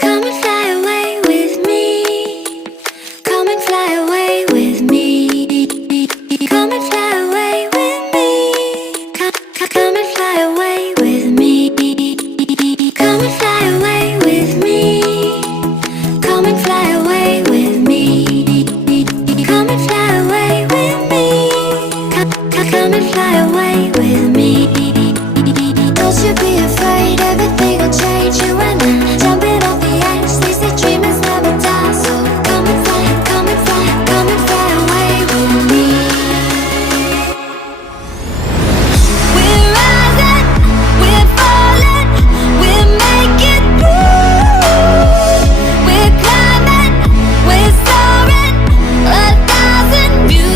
Come and fly away with me. Come and fly away with me. Come and fly away with me. Come and fly away with me. Come and fly away with me. Come and fly away with me. Come and fly away with me. Come and fly away with me. Don't you be afraid, everything will change. You and I, jumping off the edge. They say dreamers never die. So come and fly, come and fly, come and fly away with me. We're rising, we're falling, we're making through. We're climbing, we're soaring, 1,000 views.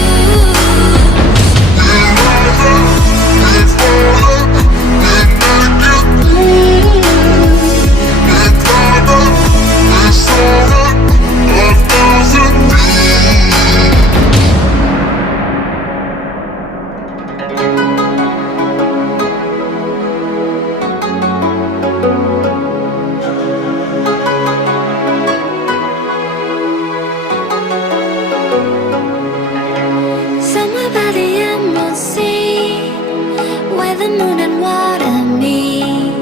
Somewhere by the emerald sea, where the moon and water meet.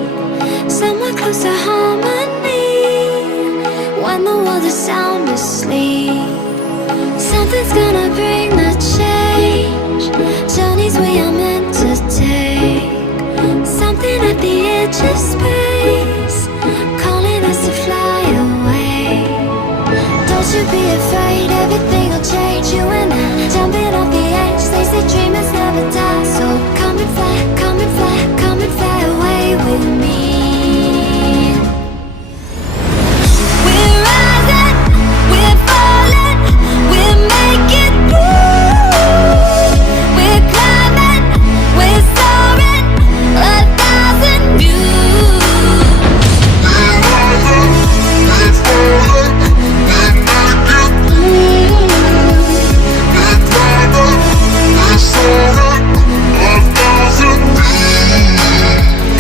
Somewhere close to harmony, when the world is sound asleep. Something's gonna bring the change, journeys we are meant to take. Something at the edge of space, calling us to fly away. Don't you be afraid, everything will change. You and I, jumping off the edge. They say dreamers never die. So come and fly, come and fly, come and fly away with me. We're rising, we're falling, we're making through. We're climbing, we're soaring, 1,000 views.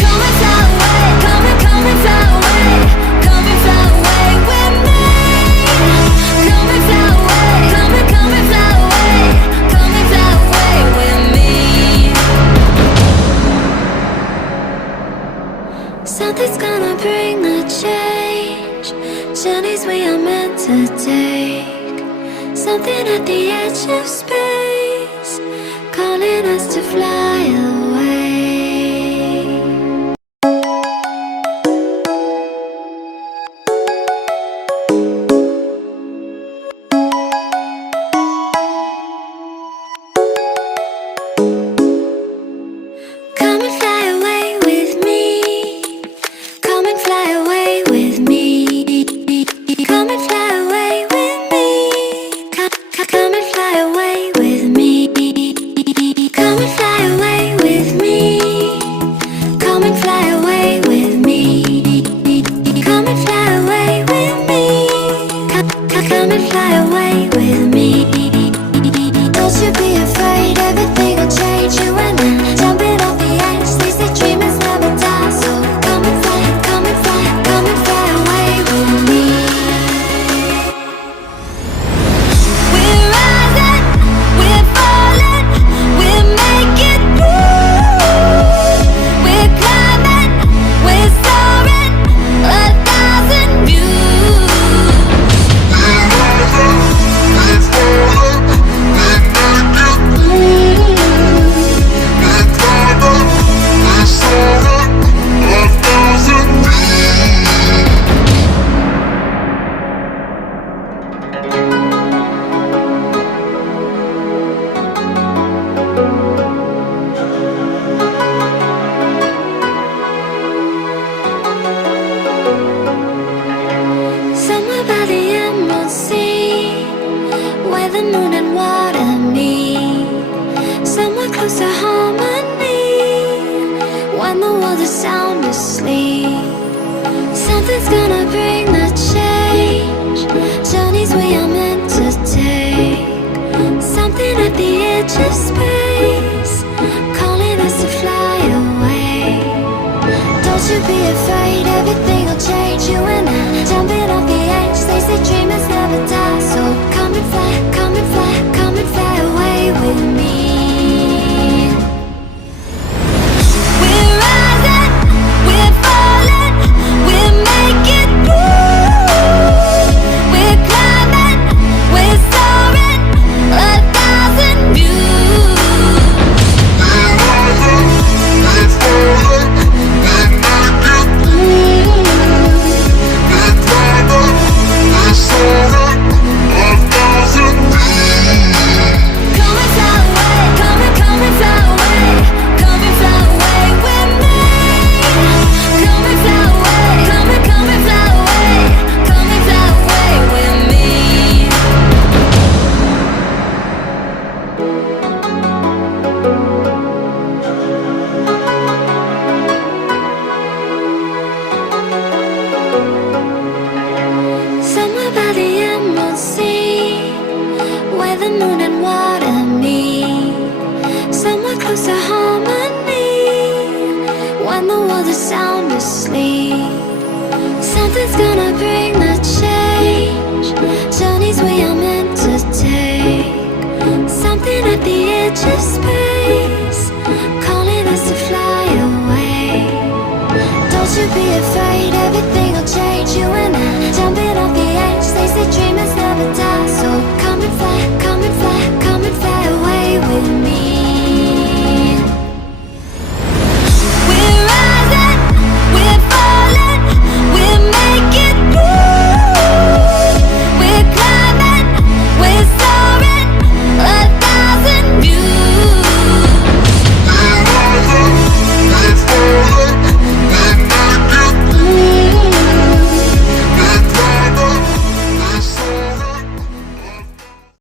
Come and fly away, come and fly away, come and fly away with me. Come and fly away, come and fly away, come and fly away with me. Something's gonna bring the change, journeys we are meant to take. Something at the edge of space, calling us to fly away. Come and fly away with me. Come and fly away with me. Come and fly away with me. Come and fly away with me. Come and fly away with me. Come and fly away with me. Come and fly away with me. Come and fly away with me. Don't you be afraid, everything will change. You and I, jumping off the edge. They say dreamers never die. So come and fly, come and fly, come and fly away with me. We're rising, we're falling, we're making through. We're climbing, we're soaring, 1,000 views. Somewhere by the emerald sea, where the moon and water meet. Somewhere close to harmony, when the world is sound asleep. Something's gonna bring the change, journeys we are meant to take. Something at the edge of space, calling us to fly away. Don't you be afraid, everything will change. You and I,